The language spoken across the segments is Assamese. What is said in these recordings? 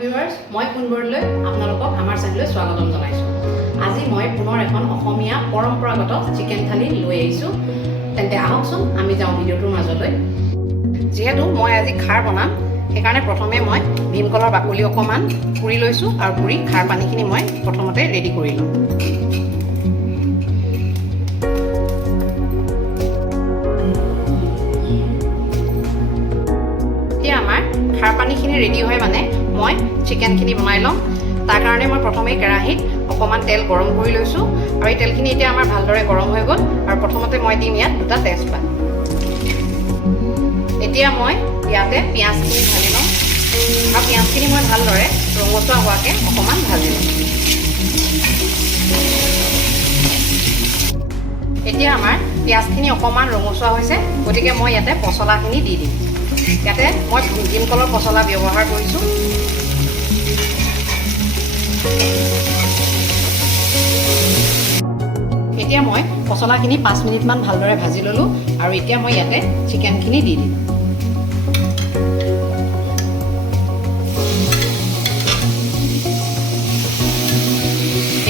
ভিউয়াৰ্স মই কুনবৰলৈ আপোনালোকক আমাৰ চেনেললৈ স্বাগতম জনাইছো। আজি মই পুনৰ এখন অসমীয়া পৰম্পৰাগত চিকেন থালি লৈ আহিছো। তেন্তে আহকচোন আমি যাওঁ ভিডিঅ'টোৰ মাজলৈ। যেহেতু মই আজি খাৰ বনাম সেইকাৰণে প্ৰথমে মই ভীমকলৰ বাকলি অকমান পুৰি লৈছো আৰু পুৰি খাৰ পানীখিনি মই প্ৰথমতে ৰেডি কৰি লওঁ। এতিয়া আমাৰ খাৰ পানীখিনি ৰেডি হয় মানে মই চিকেনখিনি বনাই লম। তাৰ কাৰণে মই প্ৰথমে কেৰাহীত অকণমান তেল গৰম কৰি লৈছোঁ আৰু এই তেলখিনি এতিয়া আমাৰ ভালদৰে গৰম হৈ গ'ল আৰু প্ৰথমতে মই দিম ইয়াত দুটা তেজপাত। এতিয়া মই ইয়াতে পিঁয়াজখিনি ভাজি লওঁ আৰু পিঁয়াজখিনি মই ভালদৰে ৰঙচুৱা হোৱাকৈ অকণমান ভাজি লওঁ। এতিয়া আমাৰ পিঁয়াজখিনি অকণমান ৰঙচুৱা হৈছে, গতিকে মই ইয়াতে পচলাখিনি দি দিম। ইয়াতে মই ভীমকলৰ পচলা ব্যৱহাৰ কৰিছোঁ। এতিয়া মই পচলাখিনি 5 মিনিটমান ভালদৰে ভাজি ল'লোঁ আৰু এতিয়া মই ইয়াতে চিকেনখিনি দি দিম।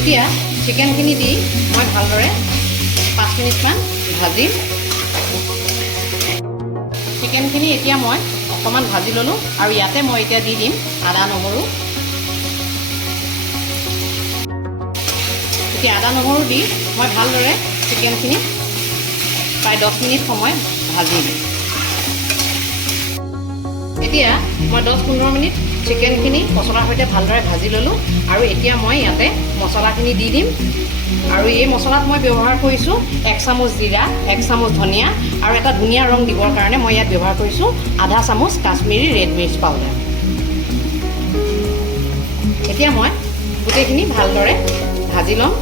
এতিয়া চিকেনখিনি দি মই ভালদৰে 5 মিনিটমান ভাজিম। চিকেনখিনি এতিয়া মই অকণমান ভাজি ল'লোঁ আৰু ইয়াতে মই এতিয়া দি দিম আদা নহৰু। এতিয়া আদা নহৰু দি মই ভালদৰে চিকেনখিনি প্ৰায় 10 মিনিট সময় ভাজিম। এতিয়া মই 10-15 মিনিট চিকেনখিনি পচলাৰ সৈতে ভালদৰে ভাজি ল'লোঁ আৰু এতিয়া মই ইয়াতে মছলাখিনি দি দিম। আৰু এই মছলাত মই ব্যৱহাৰ কৰিছোঁ 1 চামুচ জিৰা, 1 চামুচ ধনিয়া আৰু এটা ধুনীয়া ৰং দিবৰ কাৰণে মই ইয়াত ব্যৱহাৰ কৰিছোঁ আধা চামুচ কাশ্মীৰী ৰেড মিৰ্চ পাউডাৰ। এতিয়া মই গোটেইখিনি ভালদৰে ভাজি ল'ম।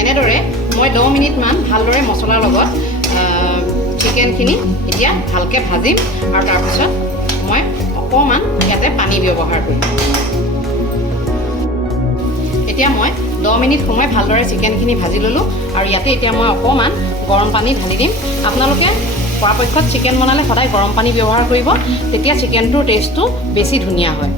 এনেদৰে মই 10 মিনিটমান ভালদৰে মছলাৰ লগত চিকেনখিনি এতিয়া ভালকৈ ভাজিম আৰু তাৰপিছত মই অকণমান ইয়াতে পানী ব্যৱহাৰ কৰিম। এতিয়া মই 10 মিনিট সময় ভালদৰে চিকেনখিনি ভাজি ল'লোঁ আৰু ইয়াতে এতিয়া মই অকণমান গৰম পানী ঢালি দিম। আপোনালোকে পৰাপক্ষত চিকেন বনালে সদায় গৰম পানী ব্যৱহাৰ কৰিব, তেতিয়া চিকেনটোৰ টেষ্টটো বেছি ধুনীয়া হয়।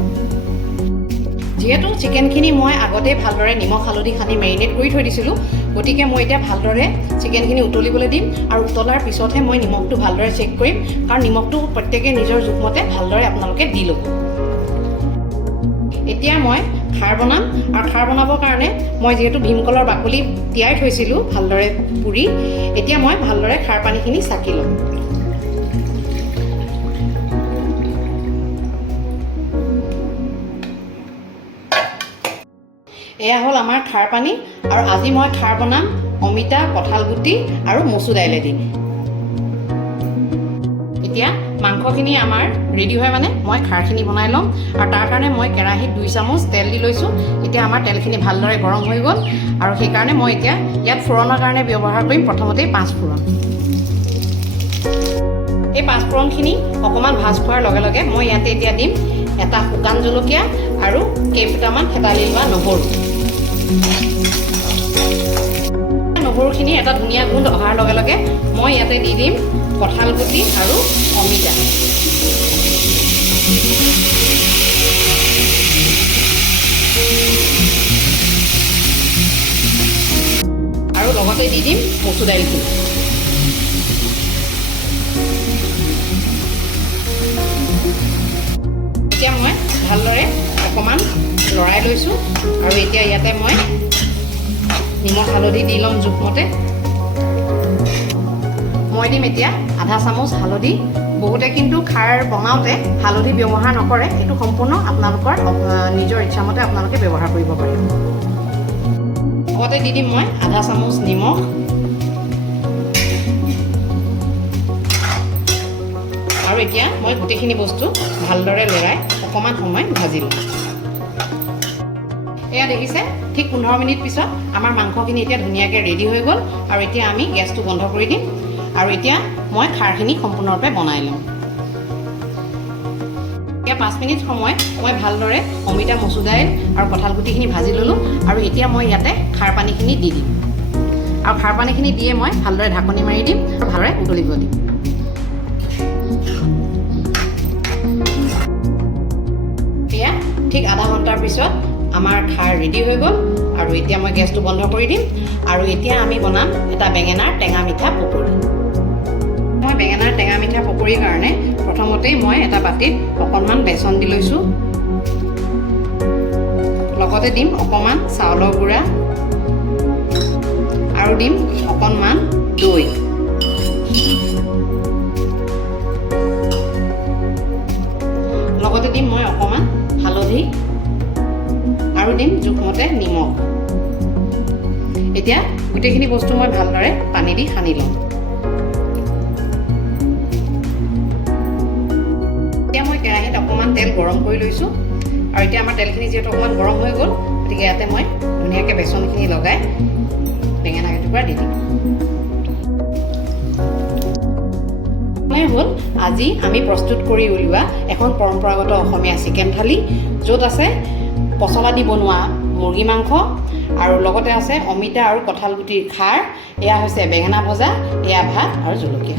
যিহেতু চিকেনখিনি মই আগতেই ভালদৰে নিমখ হালধি সানি মেৰিনেট কৰি থৈ দিছিলোঁ, গতিকে মই এতিয়া ভালদৰে চিকেনখিনি উতলিবলৈ দিম আৰু উতলাৰ পিছতহে মই নিমখটো ভালদৰে চেক কৰিম, কাৰণ নিমখটো প্ৰত্যেকে নিজৰ জোখমতে ভালদৰে আপোনালোকে দি ল'ব। এতিয়া মই খাৰ বনাম আৰু খাৰ বনাবৰ কাৰণে মই যিহেতু ভীমকলৰ বাকলি তিয়াই থৈছিলোঁ ভালদৰে পুৰি, এতিয়া মই ভালদৰে খাৰ পানীখিনি চাকি ল'ম। এয়া হ'ল আমাৰ খাৰ পানী আৰু আজি মই খাৰ বনাম অমিতা, কঁঠাল গুটি আৰু মচুৰ দাইলে দিম। এতিয়া মাংসখিনি আমাৰ ৰেডি হয় মানে মই খাৰখিনি বনাই ল'ম আৰু তাৰ কাৰণে মই কেৰাহীত 2 চামুচ তেল দি লৈছোঁ। এতিয়া আমাৰ তেলখিনি ভালদৰে গৰম হৈ গ'ল আৰু সেইকাৰণে মই এতিয়া ইয়াত ফোৰণৰ কাৰণে ব্যৱহাৰ কৰিম প্ৰথমতেই 5 ফোৰণ। এই 5 ফোৰণখিনি অকণমান ভাজ খোৱাৰ লগে লগে মই ইয়াতে এতিয়া দিম এটা শুকান জলকীয়া আৰু কেইফুটামান থেতালি লোৱা নহৰু। নহৰুখিনি এটা ধুনীয়া গোন্ধ অহাৰ লগে লগে মই ইয়াতে দি দিম কঁঠাল গুটি আৰু অমিতা। আৰু লগতে দি দিম মচুৰ দাইলখিনি। এতিয়া মই ভালদৰে অকণমান লৰাই লৈছোঁ আৰু এতিয়া ইয়াতে মই নিমখ হালধি দি ল'ম জোখমতে। মই দিম এতিয়া আধা চামুচ হালধি। বহুতে কিন্তু খাৰ বনাওঁতে হালধি ব্যৱহাৰ নকৰে, এইটো সম্পূৰ্ণ আপোনালোকৰ নিজৰ ইচ্ছামতে আপোনালোকে ব্যৱহাৰ কৰিব পাৰিব। লগতে দি দিম মই আধা চামুচ নিমখ আৰু এতিয়া মই গোটেইখিনি বস্তু ভালদৰে লৰাই অকণমান সময় ভাজি ল'ম। এয়া দেখিছে, ঠিক 15 মিনিট পিছত আমাৰ মাংসখিনি এতিয়া ধুনীয়াকৈ ৰেডি হৈ গ'ল আৰু এতিয়া আমি গেছটো বন্ধ কৰি দিম আৰু এতিয়া মই খাৰখিনি সম্পূৰ্ণৰূপে বনাই ল'ম। এতিয়া 5 মিনিট সময় মই ভালদৰে অমিতা, মচুৰ দাইল আৰু কঁঠাল গুটিখিনি ভাজি ল'লোঁ আৰু এতিয়া মই ইয়াতে খাৰ পানীখিনি দি দিম আৰু খাৰ পানীখিনি দিয়ে মই ভালদৰে ঢাকনি মাৰি দিম আৰু ভালদৰে উতলিব দিম। ঠিক আধা ঘণ্টাৰ পিছত আমাৰ খাৰ ৰেডি হৈ গ'ল আৰু এতিয়া মই গেছটো বন্ধ কৰি দিম আৰু এতিয়া আমি বনাম এটা বেঙেনাৰ টেঙা মিঠা পকৰি। মই বেঙেনাৰ টেঙা মিঠা পকৰিৰ কাৰণে প্ৰথমতেই মই এটা বাটিত অকণমান বেচন দি লৈছোঁ, লগতে দিম অকণমান চাউলৰ গুড়া আৰু দিম অকণমান দৈ। লগতে দিম মই অকণমান হালধি আৰু দিম জোখমতে নিমখ। এতিয়া গোটেইখিনি বস্তু মই ভালদৰে পানী দি সানি লওঁ। এতিয়া মই কেৰাহীত অকণমান তেল গৰম কৰি লৈছোঁ আৰু এতিয়া আমাৰ তেলখিনি যিহেতু অকণমান গৰম হৈ গ'ল, গতিকে ইয়াতে মই ধুনীয়াকৈ বেচনখিনি লগাই বেঙেনা কেইটুকুৰা দি দিম। হ'ল আজি আমি প্ৰস্তুত কৰি উলিওৱা এখন পৰম্পৰাগত অসমীয়া চিকেন থালি, য'ত আছে পচলা দি বনোৱা মুৰ্গী মাংস আৰু লগতে আছে অমিতা আৰু কঁঠাল গুটিৰ খাৰ, এয়া হৈছে বেঙেনা ভজা, এয়া ভাত আৰু জলকীয়া।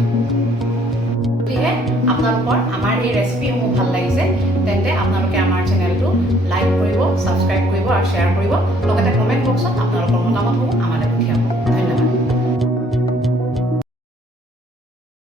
গতিকে আপোনালোকৰ আমাৰ এই ৰেচিপিসমূহ ভাল লাগিছে তেন্তে আপোনালোকে আমাৰ চেনেলটো লাইক কৰিব, ছাবস্ক্ৰাইব কৰিব আৰু শ্বেয়াৰ কৰিব। লগতে কমেণ্ট বক্সত আপোনালোকৰ মতামতসমূহ আমালৈ পঠিয়াব। ধন্যবাদ।